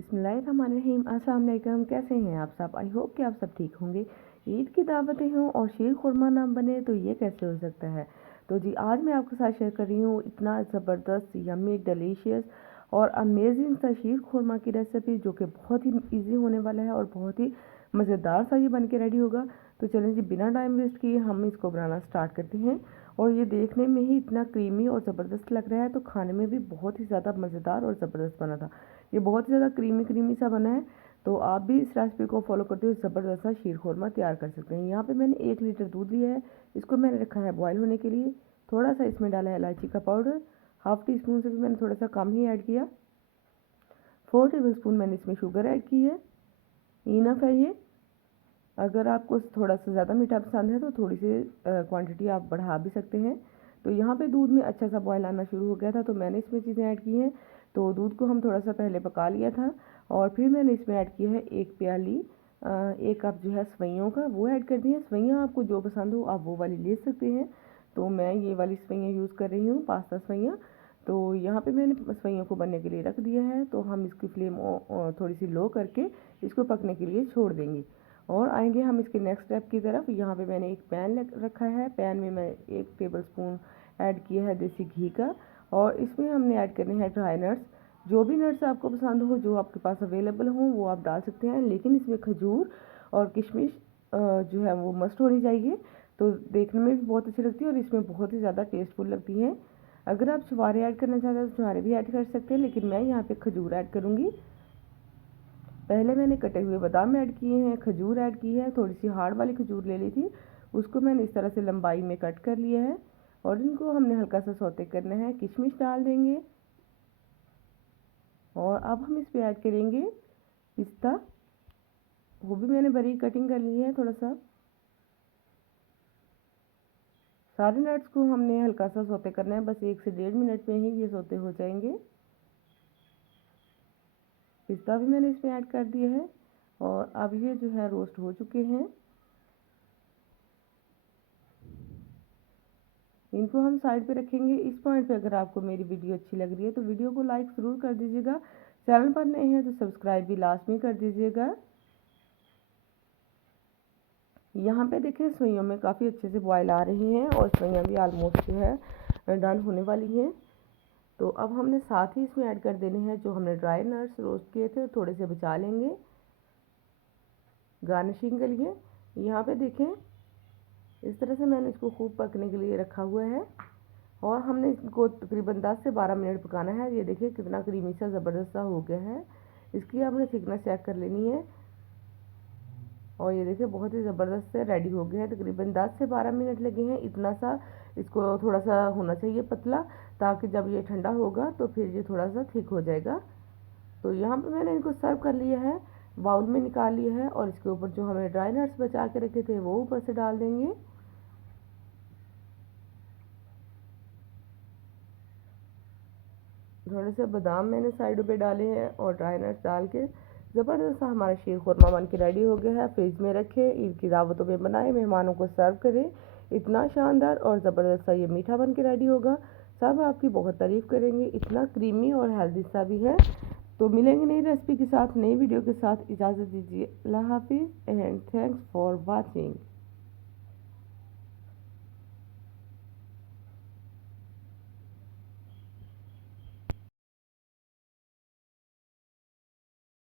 बिस्मिल्लाहिर्रहमानिर्रहीम। अस्सलाम वालेकुम। कैसे हैं आप सब? आई होप कि आप सब ठीक होंगे। ईद की दावतें हों और शीर खुरमा ना बने तो ये कैसे हो सकता है। तो जी आज मैं आपके साथ शेयर कर रही हूँ इतना ज़बरदस्त यम्मी डिलीशियस और अमेजिंग सा शीर खुरमा की रेसिपी, जो कि बहुत ही इजी होने वाला है और बहुत ही मज़ेदार सा ये बन के रेडी होगा। तो चलें जी, बिना टाइम वेस्ट किए हम इसको बनाना स्टार्ट करते हैं। और ये देखने में ही इतना क्रीमी और ज़बरदस्त लग रहा है, तो खाने में भी बहुत ही ज़्यादा मज़ेदार और ज़बरदस्त बना था। ये बहुत ही ज़्यादा क्रीमी क्रीमी सा बना है। तो आप भी इस रेसिपी को फॉलो करते हुए ज़बरदस्त सा शीर खुरमा तैयार कर सकते हैं। यहाँ पे मैंने 1 लीटर दूध लिया है, इसको मैंने रखा है बॉयल होने के लिए। थोड़ा सा इसमें डाला है इलायची का पाउडर, हाफ़ टी स्पून से भी मैंने थोड़ा सा कम ही ऐड किया। 4 टेबल स्पून मैंने इसमें शुगर ऐड की है। इनफ है ये। अगर आपको थोड़ा सा ज़्यादा मीठा पसंद है तो थोड़ी सी क्वांटिटी आप बढ़ा भी सकते हैं। तो यहाँ पे दूध में अच्छा सा बॉयल आना शुरू हो गया था, तो मैंने इसमें चीज़ें ऐड की हैं। तो दूध को हम थोड़ा सा पहले पका लिया था और फिर मैंने इसमें ऐड किया है 1 प्याली 1 कप जो है सवैयों का, वो ऐड कर दी है। सवैयाँ आपको जो पसंद हो आप वो वाली ले सकते हैं। तो मैं ये वाली सवैयाँ यूज़ कर रही हूँ, पास्ता सवैयाँ। तो यहाँ पे मैंने सवैयों को बनने के लिए रख दिया है। तो हम इसकी फ्लेम थोड़ी सी लो करके इसको पकने के लिए छोड़ देंगे और आएंगे हम इसके नेक्स्ट स्टेप की तरफ। यहाँ पे मैंने एक पैन रखा है। पैन में मैं 1 टेबल स्पून ऐड किया है देसी घी का, और इसमें हमने ऐड करने हैं ड्राई नट्स। जो भी नट्स आपको पसंद हो, जो आपके पास अवेलेबल हो, वो आप डाल सकते हैं, लेकिन इसमें खजूर और किशमिश जो है वो मस्ट होनी चाहिए। तो देखने में भी बहुत अच्छी लगती है और इसमें बहुत ही ज़्यादा टेस्टफुल लगती है। अगर आप छुहारे ऐड करना चाहते हैं तो छुहारे भी ऐड कर सकते हैं, लेकिन मैं यहाँ पे खजूर ऐड करूँगी। पहले मैंने कटे हुए बादाम ऐड किए हैं, खजूर ऐड की है, थोड़ी सी हार्ड वाली खजूर ले ली थी, उसको मैंने इस तरह से लंबाई में कट कर लिया है और इनको हमने हल्का सा सौते करना है। किशमिश डाल देंगे और अब हम इस पे ऐड करेंगे पिस्ता, वो भी मैंने बारीक कटिंग कर ली है थोड़ा सा। सारे नट्स को हमने हल्का सा सौते करना है, बस 1 से 1.5 मिनट में ही ये सौते हो जाएंगे। पिस्ता भी मैंने इसमें ऐड कर दिया है और अब ये जो है रोस्ट हो चुके हैं। इनको हम साइड पे रखेंगे। इस पॉइंट पे अगर आपको मेरी वीडियो अच्छी लग रही है तो वीडियो को लाइक ज़रूर कर दीजिएगा। चैनल पर नए हैं तो सब्सक्राइब भी लास्ट में कर दीजिएगा। यहाँ पे देखें सवैयों में काफ़ी अच्छे से बॉयल आ रही हैं और सवैयाँ भी आलमोस्ट जो है डन होने वाली हैं। तो अब हमने साथ ही इसमें ऐड कर देने हैं जो हमने ड्राई नट्स रोस्ट किए थे, थोड़े से बचा लेंगे गार्निशिंग के लिए। यहाँ पे देखें इस तरह से मैंने इसको खूब पकने के लिए रखा हुआ है और हमने इसको तकरीबन 10 से 12 मिनट पकाना है। ये देखिए कितना क्रीमी सा ज़बरदस्त सा हो गया है। इसकी आपने थिकनेस चेक कर लेनी है और ये देखिए बहुत ही ज़बरदस्त से रेडी हो गया है। तकरीबन 10 से 12 मिनट लगे हैं। इतना सा इसको थोड़ा सा होना चाहिए पतला, ताकि जब ये ठंडा होगा तो फिर ये थोड़ा सा थिक हो जाएगा। तो यहाँ पे मैंने इनको सर्व कर लिया है, बाउल में निकाल लिया है और इसके ऊपर जो हमने ड्राई नट्स बचा के रखे थे वो ऊपर से डाल देंगे। थोड़े से बादाम मैंने साइडों पे डाले हैं और ड्राई नट्स डाल के ज़बरदस्त सा हमारा शीर खुरमा बन के रेडी हो गया है। फ्रिज में रखें, ईद की दावतों में बनाएं, मेहमानों को सर्व करें। इतना शानदार और ज़बरदस्त सा ये मीठा बन के रेडी होगा। सब आपकी बहुत तारीफ़ करेंगे, इतना क्रीमी और हेल्दी सा भी है। तो मिलेंगे नई रेसिपी के साथ, नई वीडियो के साथ। इजाज़त दीजिए। अल्लाह हाफिज़ एंड थैंक्स फॉर वॉचिंग।